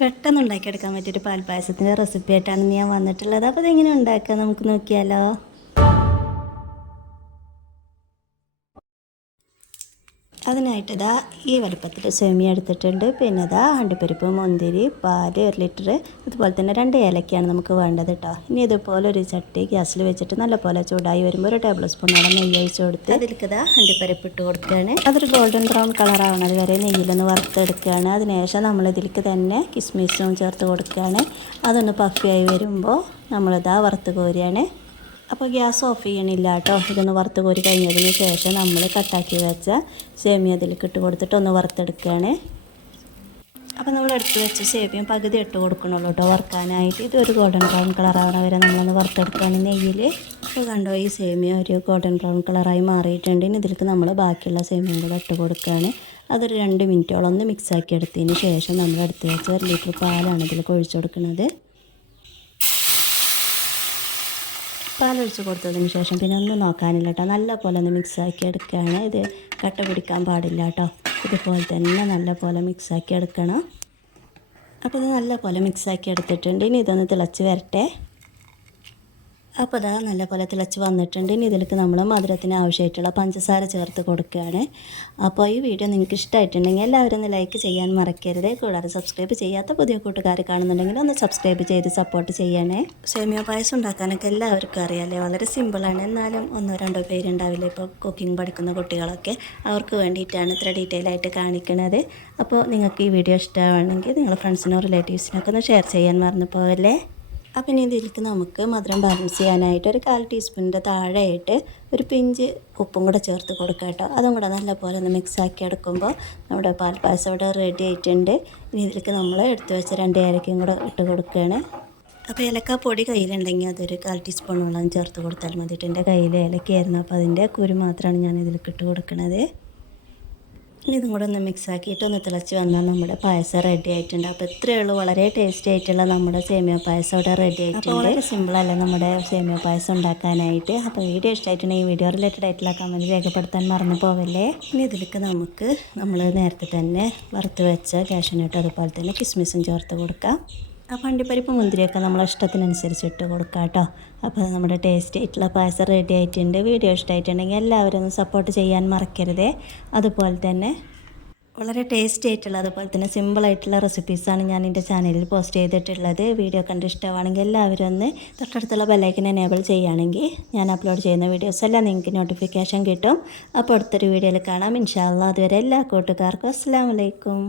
പെട്ടെന്ന് ഉണ്ടാക്കിയെടുക്കാൻ പറ്റിയൊരു പാൽപ്പായസത്തിൻ്റെ റെസിപ്പി ആയിട്ടാണ് ഞാൻ വന്നിട്ടുള്ളത്. അപ്പോൾ അതെങ്ങനെ ഉണ്ടാക്കുക നമുക്ക് നോക്കിയാലോ. അതിനായിട്ട് ഇതാ ഈ വലുപ്പത്തിൽ സേമിയ എടുത്തിട്ടുണ്ട്. പിന്നെ ഇതാ അണ്ടിപ്പരിപ്പ്, മുന്തിരി, പാല് 1 ലിറ്റർ, അതുപോലെ തന്നെ 2 ഏലക്കയാണ് നമുക്ക് വേണ്ടത് കേട്ടോ. ഇനി ഇതുപോലെ ഒരു ചട്ടി ഗ്യാസിൽ വെച്ചിട്ട് നല്ലപോലെ ചൂടായി വരുമ്പോൾ 1 ടേബിൾ സ്പൂണോളം നെയ്യ് ഒഴിച്ച് കൊടുത്ത് അതിലേക്ക് ഇതാ അണ്ടിപ്പരിപ്പ് ഇട്ട് കൊടുക്കുകയാണ്. അതൊരു ഗോൾഡൻ ബ്രൗൺ കളർ ആവണത് വരെ നെയ്യിലൊന്ന് വറുത്തെടുക്കുകയാണ്. അതിനുശേഷം നമ്മളിതിലേക്ക് തന്നെ കിസ്മിസും ചേർത്ത് കൊടുക്കുകയാണ്. അതൊന്ന് പഫിയായി വരുമ്പോൾ നമ്മളിതാ വറുത്ത് കോരുകയാണ്. അപ്പോൾ ഗ്യാസ് ഓഫ് ചെയ്യണില്ല കേട്ടോ. ഇതൊന്ന് വറുത്ത് കോരി കഴിഞ്ഞതിന് ശേഷം നമ്മൾ കട്ടാക്കി വെച്ച സേമിയ അതിലേക്ക് ഇട്ട് കൊടുത്തിട്ട് ഒന്ന് വറുത്തെടുക്കുകയാണ്. അപ്പോൾ നമ്മൾ എടുത്ത് വെച്ച സേമിയ പകുതി ഇട്ട് കൊടുക്കണുള്ളൂ കേട്ടോ വറുക്കാനായിട്ട്. ഇതൊരു ഗോൾഡൻ ബ്രൗൺ കളറാവണ വരെ നമ്മളൊന്ന് വറുത്തെടുക്കുകയാണ് നെയ്യിൽ. അപ്പോൾ കണ്ടോ ഈ സേമിയ ഒരു ഗോൾഡൻ ബ്രൗൺ കളറായി മാറിയിട്ടുണ്ട്. ഇനി ഇതിലേക്ക് നമ്മൾ ബാക്കിയുള്ള സേമിയയും കൂടെ ഇട്ട് കൊടുക്കുകയാണ്. അതൊരു 2 മിനിറ്റോളം ഒന്ന് മിക്സാക്കി എടുത്തതിന് ശേഷം നമ്മൾ എടുത്ത് വെച്ച 1 ലിറ്റർ പാലാണ് ഇതിലേക്ക് ഒഴിച്ചു കൊടുക്കുന്നത്. പാലൊഴിച്ച് കൊടുത്തതിന് ശേഷം പിന്നെ ഒന്നും നോക്കാനില്ല കേട്ടോ. നല്ല പോലെ ഒന്ന് മിക്സാക്കി എടുക്കുകയാണ്. ഇത് കട്ട പിടിക്കാൻ പാടില്ല കേട്ടോ. ഇതുപോലെ തന്നെ നല്ല പോലെ മിക്സാക്കി എടുക്കണം. അപ്പോൾ ഇത് നല്ല പോലെ മിക്സാക്കി എടുത്തിട്ടുണ്ട്. ഇനി ഇതൊന്ന് തിളച്ച് വരട്ടെ. അപ്പോൾ അതാ നല്ല പോലെ തിളച്ച് വന്നിട്ടുണ്ട്. ഇനി ഇതിലേക്ക് നമ്മൾ മധുരത്തിന് ആവശ്യമായിട്ടുള്ള പഞ്ചസാര ചേർത്ത് കൊടുക്കുകയാണ്. അപ്പോൾ ഈ വീഡിയോ നിങ്ങൾക്ക് ഇഷ്ടമായിട്ടുണ്ടെങ്കിൽ എല്ലാവരും ഒന്ന് ലൈക്ക് ചെയ്യാൻ മറക്കരുത്. കൂടാതെ സബ്സ്ക്രൈബ് ചെയ്യാത്ത പുതിയ കൂട്ടുകാർ കാണുന്നുണ്ടെങ്കിൽ ഒന്ന് സബ്സ്ക്രൈബ് ചെയ്ത് സപ്പോർട്ട് ചെയ്യണേ. സേമിയ പായസം ഉണ്ടാക്കാനൊക്കെ എല്ലാവർക്കും അറിയാമല്ലേ, വളരെ സിമ്പിളാണ്. എന്നാലും 1-2 പേരുണ്ടാവില്ല ഇപ്പോൾ കുക്കിംഗ് പഠിക്കുന്ന കുട്ടികളൊക്കെ. അവർക്ക് വേണ്ടിയിട്ടാണ് ഇത്ര ഡീറ്റെയിൽ ആയിട്ട് കാണിക്കുന്നത്. അപ്പോൾ നിങ്ങൾക്ക് ഈ വീഡിയോ ഇഷ്ടമാണെങ്കിൽ നിങ്ങളുടെ ഫ്രണ്ട്സിനോ റിലേറ്റീവ്സിനൊക്കെ ഒന്ന് ഷെയർ ചെയ്യാൻ മറന്നു പോകല്ലേ. അപ്പം ഇനി ഇതിലേക്ക് നമുക്ക് മധുരം ബാലൻസ് ചെയ്യാനായിട്ട് ഒരു 1/4 ടീസ്പൂണിൻ്റെ താഴെയായിട്ട് ഒരു പിഞ്ച് ഉപ്പും കൂടെ ചേർത്ത് കൊടുക്കുക കേട്ടോ. അതും കൂടെ നല്ലപോലെ ഒന്ന് മിക്സാക്കി എടുക്കുമ്പോൾ നമ്മുടെ പാൽപ്പായസം ഇവിടെ റെഡി ആയിട്ടുണ്ട്. ഇനി ഇതിലേക്ക് നമ്മൾ എടുത്ത് വെച്ച 2 ഏലക്കയും കൂടെ ഇട്ട് കൊടുക്കുകയാണ്. അപ്പോൾ ഏലക്ക പൊടി കയ്യിലുണ്ടെങ്കിൽ അതൊരു 1/4 ടീസ്പൂണോളം ചേർത്ത് കൊടുത്താൽ മതിയിട്ട്. എൻ്റെ കയ്യിൽ ഏലക്കയായിരുന്നു, അപ്പോൾ അതിൻ്റെ കുരു മാത്രമാണ് ഞാൻ ഇതിലേക്ക് ഇട്ട് കൊടുക്കുന്നത്. ഇനി ഇതും കൂടെ ഒന്ന് മിക്സാക്കിയിട്ട് ഒന്ന് തിളച്ച് വന്നാൽ നമ്മുടെ പായസം റെഡി ആയിട്ടുണ്ട്. അപ്പോൾ ഇത്രയേ ഉള്ളൂ, വളരെ ടേസ്റ്റി ആയിട്ടുള്ള നമ്മുടെ സേമിയ പായസം ഇവിടെ റെഡി ആയിട്ടുണ്ട്. വളരെ സിമ്പിളല്ല നമ്മുടെ സേമിയ പായസം ഉണ്ടാക്കാനായിട്ട്. അപ്പോൾ വീഡിയോ ഇഷ്ടമായിട്ടുണ്ടെങ്കിൽ വീഡിയോ റിലേറ്റഡ് ആയിട്ടുള്ള കമൻറ്റ് രേഖപ്പെടുത്താൻ മറന്നു പോവല്ലേ. ഇനി ഇതിലേക്ക് നമുക്ക് നമ്മൾ നേരത്തെ തന്നെ വറുത്ത് വെച്ച കാഷ്യൂനട്ട് അതുപോലെ തന്നെ കിസ്മിസും ചേർത്ത് കൊടുക്കാം. അപ്പോൾ അണ്ടിപ്പരിപ്പ് മുന്തിരിയൊക്കെ നമ്മളെ ഇഷ്ടത്തിനനുസരിച്ച് ഇട്ട് കൊടുക്കാം കേട്ടോ. അപ്പോൾ നമ്മുടെ ടേസ്റ്റി ആയിട്ടുള്ള പായസം റെഡി ആയിട്ടുണ്ട്. വീഡിയോ ഇഷ്ടമായിട്ടുണ്ടെങ്കിൽ എല്ലാവരും ഒന്ന് സപ്പോർട്ട് ചെയ്യാൻ മറക്കരുതേ. അതുപോലെ തന്നെ വളരെ ടേസ്റ്റി ആയിട്ടുള്ള അതുപോലെ തന്നെ സിമ്പിളായിട്ടുള്ള റെസിപ്പീസാണ് ഞാൻ എൻ്റെ ചാനലിൽ പോസ്റ്റ് ചെയ്തിട്ടുള്ളത്. വീഡിയോ കണ്ട് ഇഷ്ടമാണെങ്കിൽ എല്ലാവരും ഒന്ന് തൊട്ടടുത്തുള്ള ബെല്ലൈക്കൻ എനേബിൾ ചെയ്യുകയാണെങ്കിൽ ഞാൻ അപ്ലോഡ് ചെയ്യുന്ന വീഡിയോസ് എല്ലാം നിങ്ങൾക്ക് നോട്ടിഫിക്കേഷൻ കിട്ടും. അപ്പോൾ അടുത്തൊരു വീഡിയോയിൽ കാണാം ഇൻഷാ അല്ലാഹ്. അതുവരെ എല്ലാ കൂട്ടുകാർക്കും അസ്സലാമു അലൈക്കും.